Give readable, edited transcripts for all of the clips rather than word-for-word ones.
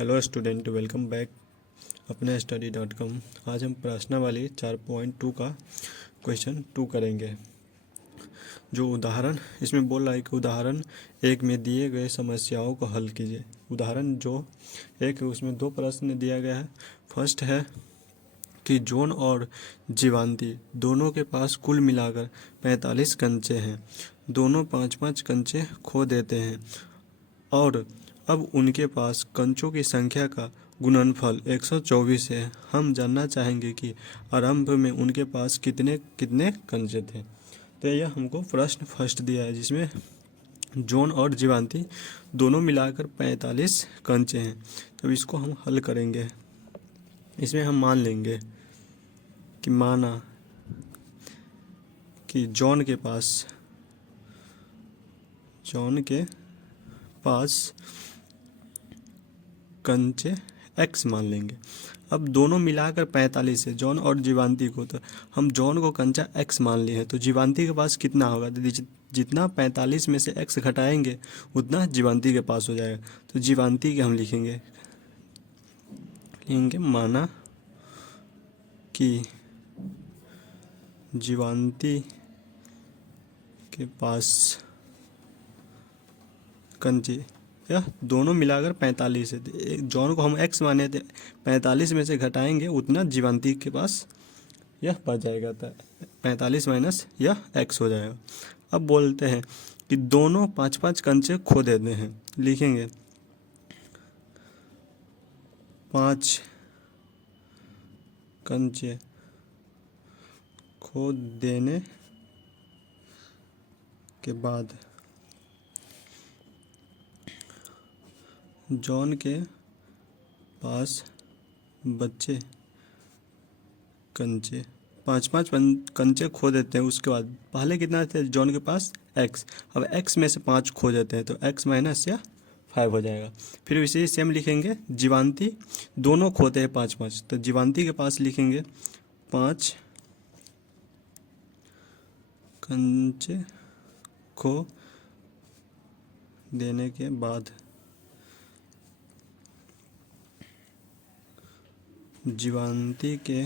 Hello student, welcome back अपना study.com। आज हम प्रश्नावली 4.2 का क्वेश्चन 2 करेंगे। जो उदाहरण इसमें बोल रहा है कि उदाहरण एक में दिए गए समस्याओं को हल कीजिए। उदाहरण जो एक है उसमें दो प्रश्न दिया गया है। फर्स्ट है कि जॉन और जीवांती दोनों के पास कुल मिलाकर 45 कंचे हैं। दोनों 5-5 कंचे खो देते हैं और अब उनके पास कंचों की संख्या का गुणनफल 124 है। हम जानना चाहेंगे कि आरंभ में उनके पास कितने कितने कंचे थे। तो यह हमको प्रश्न फर्स्ट दिया है जिसमें जॉन और जीवांती दोनों मिलाकर 45 कंचे हैं। तो इसको हम हल करेंगे। इसमें हम मान लेंगे कि माना कि जॉन के पास कंचे x मान लेंगे। अब दोनों मिलाकर 45 है जॉन और जीवांती को, तो हम जॉन को कंचा x मान लिए हैं तो जीवांती के पास कितना होगा। तो जितना 45 में से x घटाएंगे उतना जीवांती के पास हो जाएगा। तो जीवांती के हम लिखेंगे माना कि जीवांती के पास कंचे यह दोनों मिलाकर 45 है। जॉन को हम x माने थे, 45 में से घटाएंगे उतना जीवांती के पास यह बच जाएगा। तो 45 माइनस यह x हो जाएगा। अब बोलते हैं कि दोनों 5-5 कंचे खो देते हैं। लिखेंगे 5 कंचे खो देने के बाद जॉन के पास बच्चे कंचे 5-5 कंचे खो देते हैं। उसके बाद पहले कितना थे जॉन के पास x, अब x में से 5 खो देते हैं तो x माइनस या 5 हो जाएगा। फिर इसे सेम लिखेंगे जीवांती दोनों खोते हैं 5-5, तो जीवांती के पास लिखेंगे 5 कंचे खो देने के बाद जीवांती के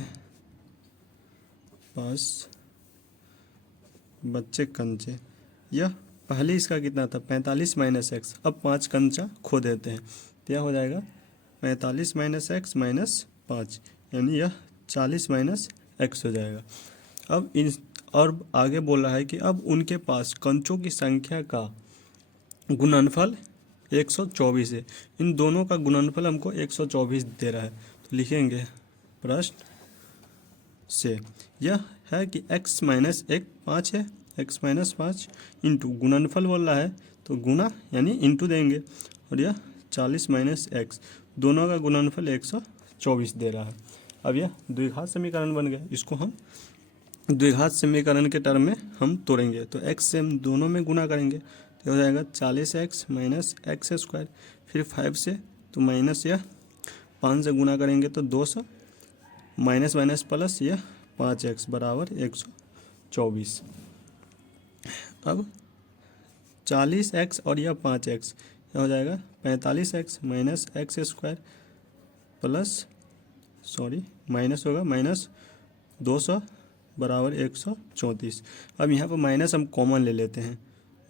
पास बच्चे कंचे, यह पहले इसका कितना था 45 माइनस एक्स, अब 5 कंचा खो देते हैं तो यह हो जाएगा 45 माइनस एक्स माइनस 5, यानी यह 40 माइनस एक्स हो जाएगा। अब इन और आगे बोल रहा है कि अब उनके पास कंचों की संख्या का गुणनफल 124 है। इन दोनों का गुणनफल हमको 124 दे रहा है। तो लिखेंगे प्रश्न से यह है कि x माइनस 5 है, x माइनस 5 इंटू गुणनफल बोल रहा है तो गुणा यानी इंटू देंगे, और यह 40 माइनस एक्स दोनों का गुणनफल 124 दे रहा है। अब यह द्विघात समीकरण बन गया। इसको हम द्विघात समीकरण के टर्म में हम तोड़ेंगे तो x से हम दोनों में गुणा करेंगे तो हो जाएगा 40x माइनस एक्स स्क्वायर, फिर 5 से तो माइनस यह 5 से गुणा करेंगे तो 200 माइनस माइनस प्लस यह 5x बराबर 124। अब 40x और यह 5x यह हो जाएगा 45x minus x square plus minus होगा माइनस 200 बराबर 134। अब यहाँ पर माइनस हम कॉमन ले लेते हैं।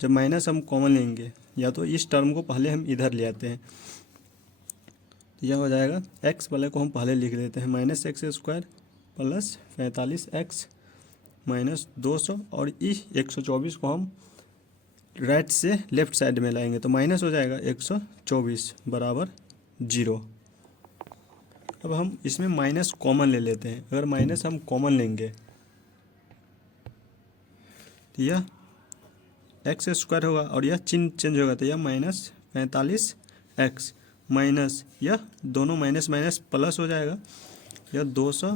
जब माइनस हम कॉमन लेंगे या तो इस टर्म को पहले हम इधर ले आते हैं तो यह हो जाएगा x वाले को हम पहले लिख देते हैं minus x square plus 45x minus 200, और इस 124 को हम राइट से लेफ्ट साइड में लाएंगे तो माइनस हो जाएगा 124 बराबर 0। अब हम इसमें माइनस कॉमन ले लेते हैं। अगर माइनस हम कॉमन लेंगे तो यह एक्स स्क्वायर होगा और यह चिन्ह चेंज होगा तो यह माइनस 45x माइनस यह दोनों माइनस माइनस प्लस हो जाएगा, यह 200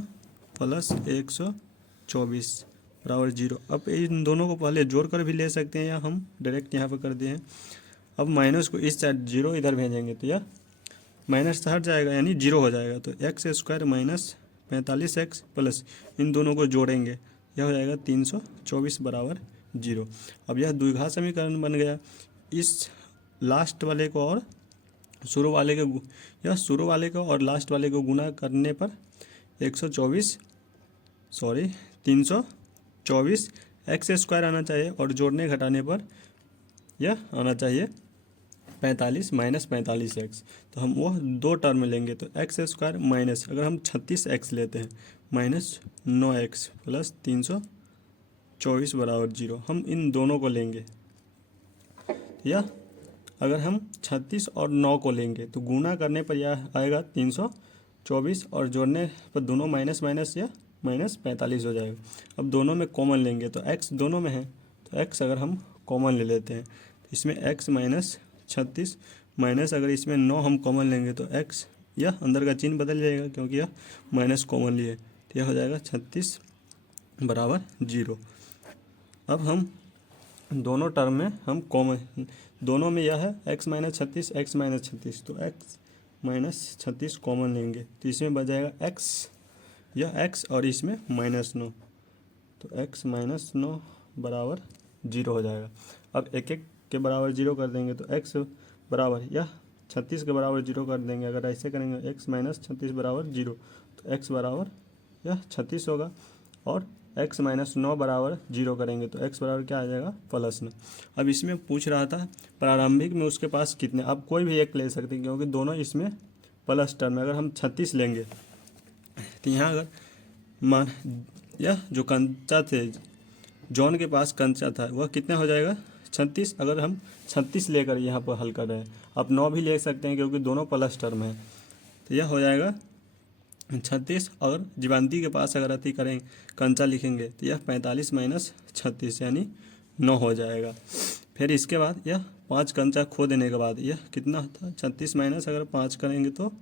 प्लस 124 बराबर 0। अब इन दोनों को पहले जोड़ कर भी ले सकते हैं या हम डायरेक्ट यहाँ पर कर दिए हैं। अब माइनस को इस साइड 0 इधर भेजेंगे तो यह माइनस हट जाएगा यानी 0 हो जाएगा। तो x square minus 45x plus इन दोनों को जोड़ेंगे यह हो जाएगा 324 बराबर 0। अब यह द्विघात समीकरण बन गया। इस लास्ट वाले को और शुरू वाले के यह शुरू वाले को और लास्ट वाले को गुना करने पर 324 एक्स स्क्वायर आना चाहिए और जोड़ने घटाने पर यह आना चाहिए 45 माइनस 45x। तो हम वो दो टर्म लेंगे, तो एक्स स्क्वायर माइनस, अगर हम 36x लेते हैं, माइनस 9x प्लस 324 बराबर 0, हम इन दोनों को लेंगे। या अगर हम 36 और 9 को लेंगे तो गुना करने पर यह आएगा 324 और जोड़ने पर दोनों माइनस माइनस या माइनस 45 हो जाएगा। अब दोनों में कॉमन लेंगे तो x दोनों में है, तो x अगर हम कॉमन ले लेते हैं तो इसमें x माइनस 36 माइनस, अगर इसमें 9 हम कॉमन लेंगे तो x, यह अंदर का चिन्ह बदल जाएगा क्योंकि यह माइनस कॉमन लिए, तो यह हो जाएगा 36 बराबर 0। अब हम दोनों टर्म में हम कॉमन, दोनों में यह है x माइनस 36 x माइनस 36, तो x माइनस 36 कॉमन लेंगे तो इसमें बच जाएगा x, यह x और इसमें माइनस 9, तो x माइनस 9 बराबर 0 हो जाएगा। अब एक एक के बराबर 0 कर देंगे तो x बराबर यह 36 के बराबर 0 कर देंगे। अगर ऐसे करेंगे x माइनस 36 बराबर 0, तो x बराबर यह 36 होगा, और x माइनस 9 बराबर 0 करेंगे तो x बराबर क्या आ जाएगा, +9। अब इसमें पूछ रहा था प्रारंभिक में उसके पास कितने, आप कोई भी एक ले सकते हैं क्योंकि दोनों इसमें प्लस टर्म है। अगर हम 36 लेंगे तो यहाँ अगर मान यह जो कंचा थे, जॉन के पास कंचा था, वह कितना हो जाएगा 36। अगर हम 36 लेकर यहाँ पर हल कर रहे हैं, आप 9 भी ले सकते हैं क्योंकि दोनों प्लस टर्म है, तो यह हो जाएगा 36। और जीवांती के पास अगर अति करें कंचा लिखेंगे तो यह 45 माइनस 36 यानी 9 हो जाएगा। फिर इसके बाद यह 5 कंचा खो देने के बाद यह कितना होता, 36 माइनस अगर 5 करेंगे तो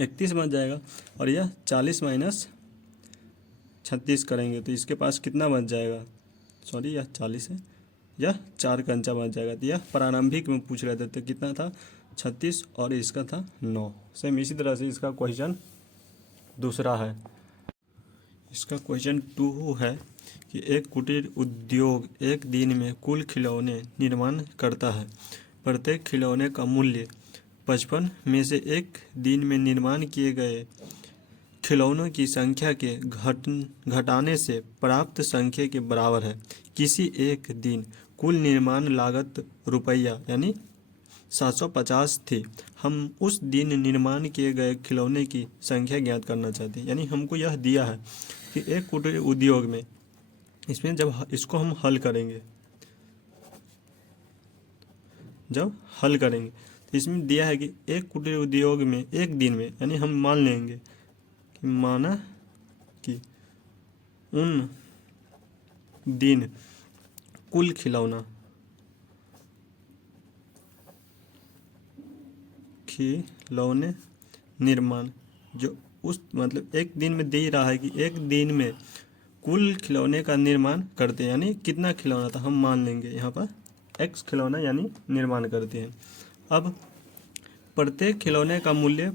31 बच जाएगा, और यह 40 माइनस 36 करेंगे तो इसके पास कितना बच जाएगा, सॉरी यह 40 है, यह 4 कंचा बच जाएगा। तो यह प्रारंभिक में पूछ रहे थे, तो कितना था 36 और इसका था 9। सेम इसी तरह से इसका क्वेश्चन दूसरा है। इसका क्वेश्चन 2 है कि एक कुटीर उद्योग एक दिन में कुल खिलौने निर्माण करता है। प्रत्येक खिलौने का मूल्य 55 में से एक दिन में निर्माण किए गए खिलौनों की संख्या के घटाने से प्राप्त संख्या के बराबर है। किसी एक दिन कुल निर्माण लागत रुपया यानी 750 थी। हम उस दिन निर्माण किए गए खिलौने की संख्या ज्ञात करना चाहते हैं। यानी हमको यह दिया है कि एक कुटीर उद्योग में, इसमें जब इसको हम हल करेंगे, जब हल करेंगे तो इसमें दिया है कि एक कुटीर उद्योग में एक दिन में, यानी हम मान लेंगे कि माना कि उन दिन कुल खिलौने निर्माण जो उस मतलब एक दिन में दे रहा है कि एक दिन में कुल खिलौने का निर्माण करते हैं, यानी कितना खिलौना था हम मान लेंगे यहाँ पर x खिलौना यानी निर्माण करते हैं। अब प्रत्येक खिलौने का मूल्य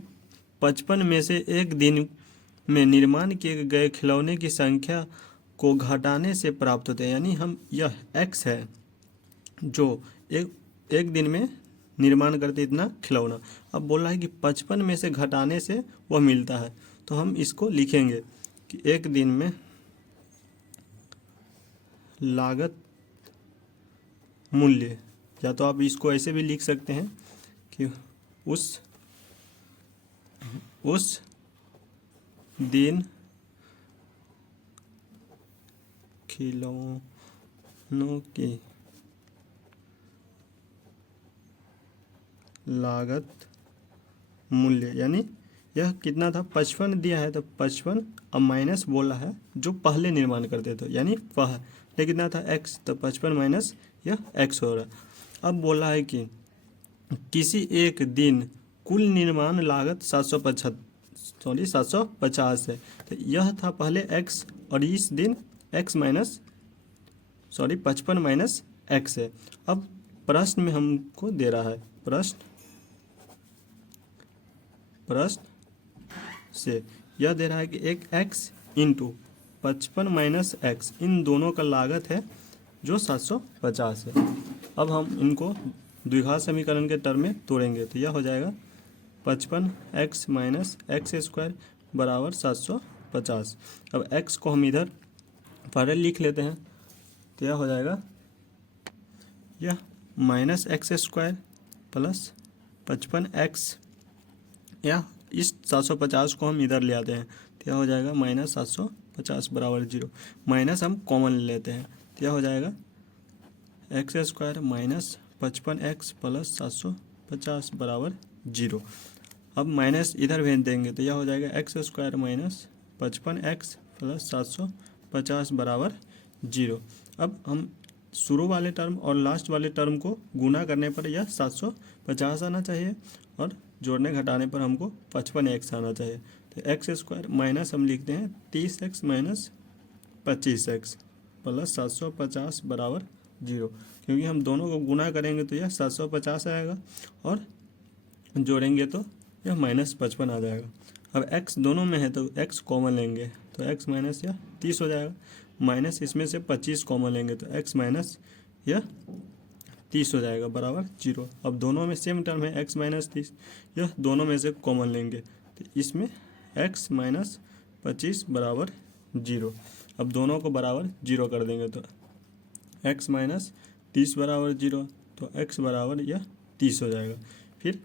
55 में से एक दिन में निर्माण किए गए खिलौने की संख्या को घटाने से प्राप्त होते हैं। यानी हम यह x है जो एक दिन में निर्माण करते इतना खिलौना, अब बोल रहा है कि 55 में से घटाने से वह मिलता है, तो हम इसको लिखेंगे कि एक दिन में लागत मूल्य, या तो आप इसको ऐसे भी लिख सकते हैं कि उस दिन खिलौनों की लागत मूल्य, यानी यह कितना था 55 दिया है तो 55 अब माइनस बोला है जो पहले निर्माण करते थे, यानी पहले कितना था x, तो 55 माइनस यह x हो रहा। अब बोला है कि किसी एक दिन कुल निर्माण लागत 750 है, तो यह था पहले x और इस दिन x माइनस 55 माइनस x है। अब प्रश्न में हमको दे रहा है, प्रश्न से यह दे रहा है कि एक x इंटू 55 माइनस x, इन दोनों का लागत है जो 750 है। अब हम इनको द्विघात समीकरण के टर्म में तोड़ेंगे तो यह हो जाएगा 55x माइनस एक्स स्क्वायर बराबर 750। अब x को हम इधर पहले लिख लेते हैं तो यह हो जाएगा यह minus x square plus 55x, या इस 750 को हम इधर ले आते हैं तो यह हो जाएगा माइनस 750 बराबर 0। माइनस हम कॉमन ले लेते हैं तो यह हो जाएगा x square minus 55x plus 750 बराबर 0। अब माइनस इधर भेज देंगे तो यह हो जाएगा x square minus 55x plus 750 बराबर 0। अब हम शुरू वाले टर्म और लास्ट वाले टर्म को गुना करने पर यह 750 आना चाहिए और जोड़ने घटाने पर हमको 55x आना चाहिए। तो एक्स स्क्वायर माइनस हम लिखते हैं 30x माइनस 25x प्लस 750 बराबर 0, क्योंकि हम दोनों को गुना करेंगे तो यह 750 आएगा और जोड़ेंगे तो यह माइनस 55 आ जाएगा। अब x दोनों में है तो x कॉमन लेंगे तो x माइनस यह 30 हो जाएगा, माइनस इसमें से 25 कॉमन लेंगे तो x माइनस यह 30 हो जाएगा बराबर 0। अब दोनों में सेम टर्म है x माइनस 30, यह दोनों में से कॉमन लेंगे तो इसमें x माइनस 25 बराबर 0। अब दोनों को बराबर 0 कर देंगे तो x माइनस 30 बराबर 0, तो x बराबर यह 30 हो जाएगा। फिर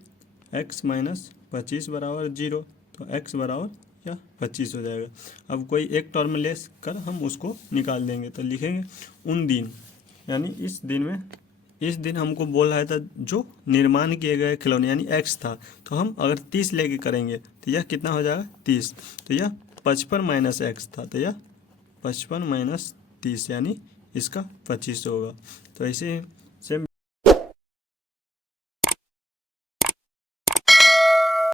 x माइनस 25 बराबर 0, तो x बराबर यह 25 हो जाएगा। अब कोई एक टर्म ले कर हम उसको निकाल देंगे तो लिखेंगे उन दिन, यानी इस दिन में, इस दिन हमको बोल रहा था जो निर्माण किए गए खिलौने यानी x था, तो हम अगर 30 लेके करेंगे तो यह कितना हो जाएगा 30, तो यह 55 माइनस एक्स था तो यह 55 माइनस 30 यानी इसका 25 होगा। तो ऐसे